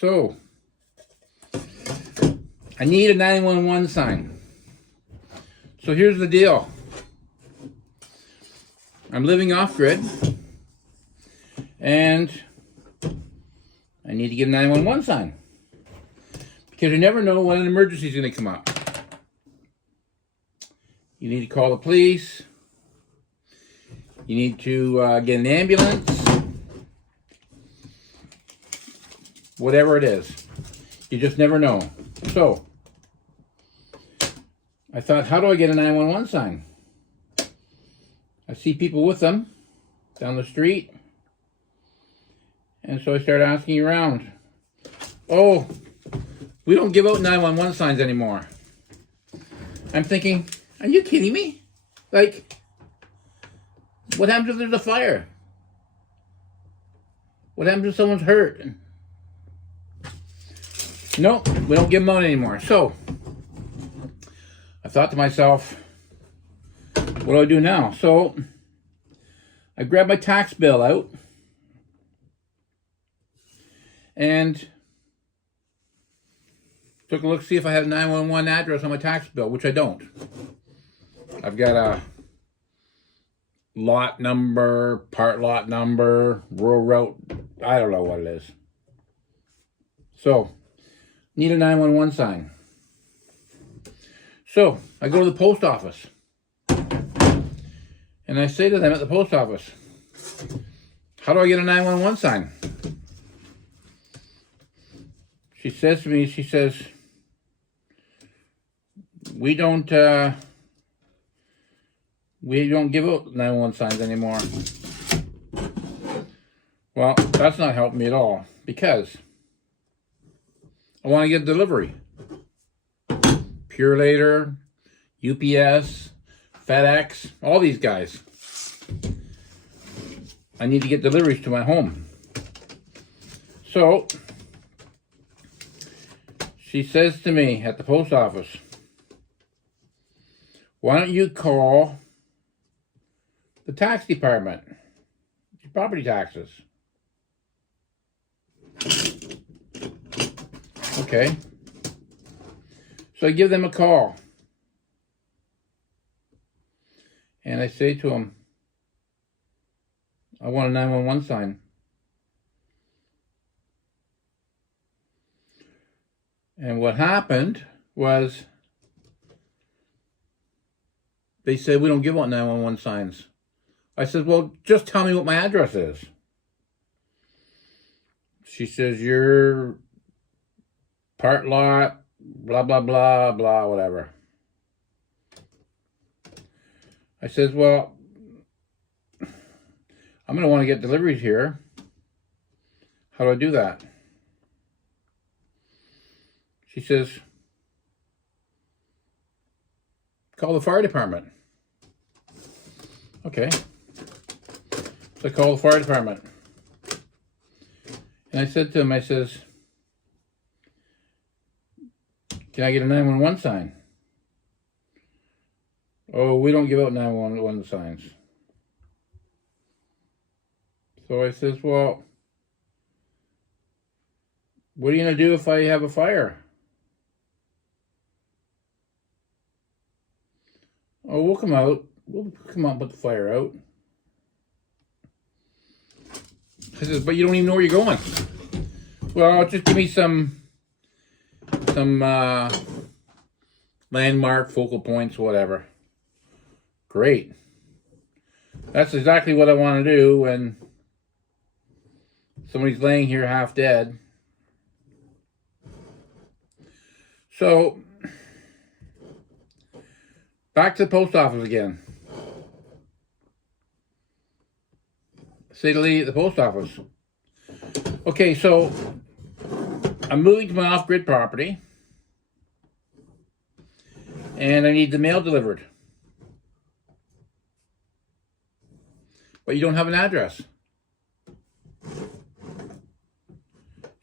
So, I need a 911 sign. So here's the deal. I'm living off-grid, and I need to get a 911 sign. Because you never know when an emergency is going to come up. You need to call the police. You need to get an ambulance. Whatever it is. You just never know. So, I thought, how do I get a 911 sign? I see people with them down the street. And so I started asking around. Oh, we don't give out 911 signs anymore. I'm thinking, are you kidding me? Like, what happens if there's a fire? What happens if someone's hurt? Nope, we don't give them out anymore. So, I thought to myself, what do I do now? So, I grabbed my tax bill out and took a look to see if I had a 911 address on my tax bill, which I don't. I've got a lot number, part lot number, rural route, I don't know what it is. So, need a 911 sign. So, I go to the post office. And I say to them at the post office, how do I get a 911 sign? She says to me, she says, we don't give out 911 signs anymore. Well, that's not helping me at all, because I want to get delivery. Pure Later, UPS, FedEx, all these guys. I need to get deliveries to my home. So, she says to me at the post office, why don't you call the tax department, your property taxes? Okay. So I give them a call. And I say to them, I want a 911 sign. And what happened was, they said, we don't give out 911 signs. I said, well, just tell me what my address is. She says, you're part lot, blah, blah, blah, blah, whatever. I says, well, I'm going to want to get deliveries here. How do I do that? She says, call the fire department. Okay. So I call the fire department. And I said to him, I says, can I get a 911 sign? Oh, we don't give out 911 signs. So I says, well, what are you going to do if I have a fire? Oh, we'll come out. We'll come out and put the fire out. I says, but you don't even know where you're going. Well, just give me some landmark, focal points, whatever. Great. That's exactly what I want to do when somebody's laying here half dead. So, back to the post office again. Say the lady at the post office. Okay, so I'm moving to my off-grid property, and I need the mail delivered. But you don't have an address.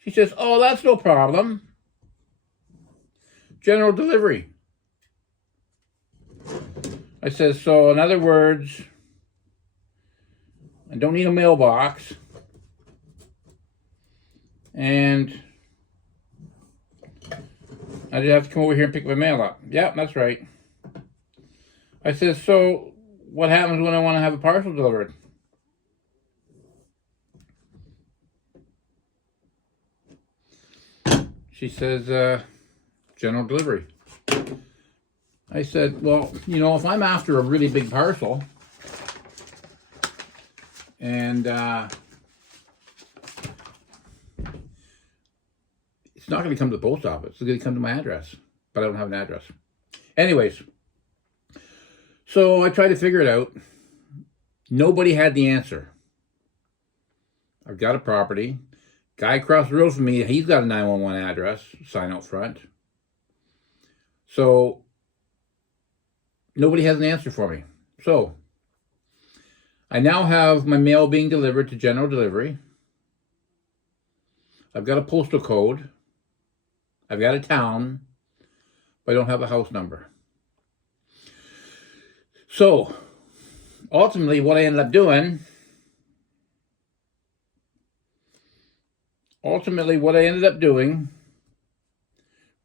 She says, oh, that's no problem. General delivery. I says, so in other words, I don't need a mailbox, and I just have to come over here and pick my mail up. Yep, that's right. I said, so what happens when I want to have a parcel delivered? She says, general delivery. I said, well, you know, if I'm after a really big parcel and it's not going to come to the post office. It's going to come to my address, but I don't have an address. Anyways, so I tried to figure it out. Nobody had the answer. I've got a property. Guy across the road from me, he's got a 911 address, sign out front. So nobody has an answer for me. So I now have my mail being delivered to general delivery. I've got a postal code. I've got a town, but I don't have a house number. So ultimately what I ended up doing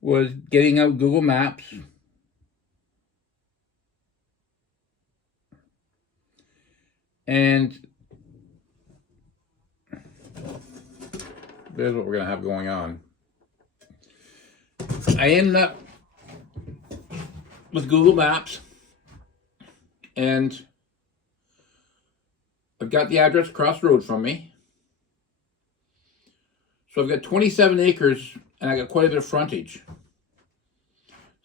was getting out Google Maps and there's what we're going to have going on. I ended up with Google Maps and I've got the address across the road from me. So I've got 27 acres and I got quite a bit of frontage.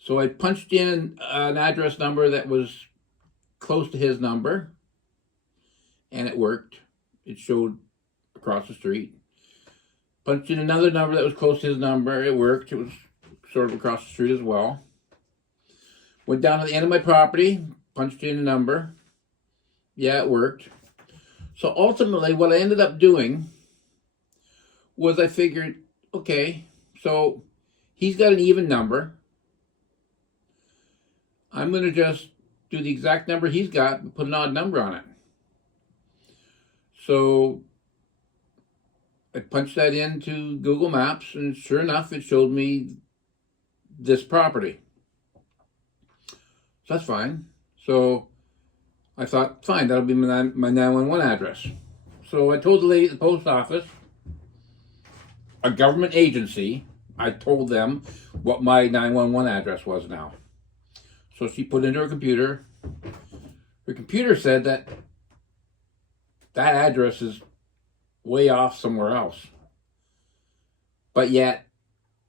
So I punched in an address number that was close to his number and it worked. It showed across the street. Punched in another number that was close to his number. It worked. It was sort of across the street as well. Went down to the end of my property, punched in a number. Yeah, it worked. So ultimately what I ended up doing was I figured, okay, so he's got an even number. I'm going to just do the exact number he's got and put an odd number on it. So I punched that into Google Maps and sure enough, it showed me this property. So that's fine. So I thought, fine, that'll be my 911 address. So I told the lady at the post office, a government agency, I told them what my 911 address was now. So she put it into her computer. Her computer said that that address is way off somewhere else. But yet,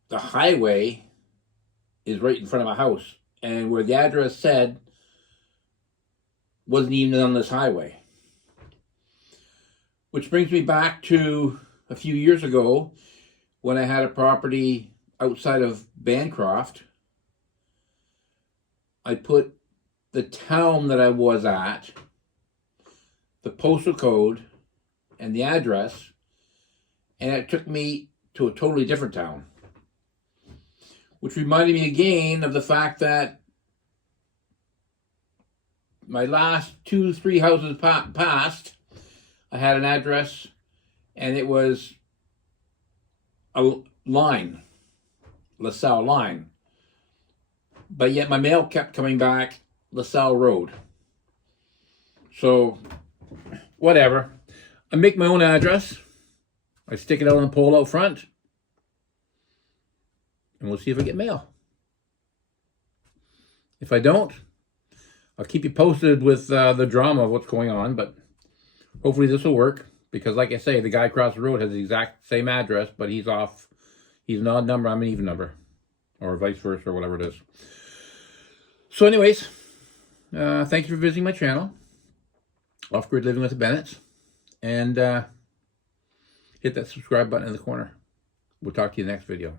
the highway is right in front of my house. And where the address said wasn't even on this highway. Which brings me back to a few years ago when I had a property outside of Bancroft. I put the town that I was at, the postal code, and the address, and it took me to a totally different town. Which reminded me again of the fact that my last 2-3 houses past, I had an address, and it was a line, LaSalle line. But yet my mail kept coming back LaSalle Road. So, whatever. I make my own address. I stick it out on the pole out front. And we'll see if I get mail. If I don't, I'll keep you posted with the drama of what's going on. But hopefully this will work. Because like I say, the guy across the road has the exact same address, but he's off. He's an odd number, I'm an even number. Or vice versa, or whatever it is. So anyways, thank you for visiting my channel. Off-Grid Living with the Bennetts. And hit that subscribe button in the corner. We'll talk to you in the next video.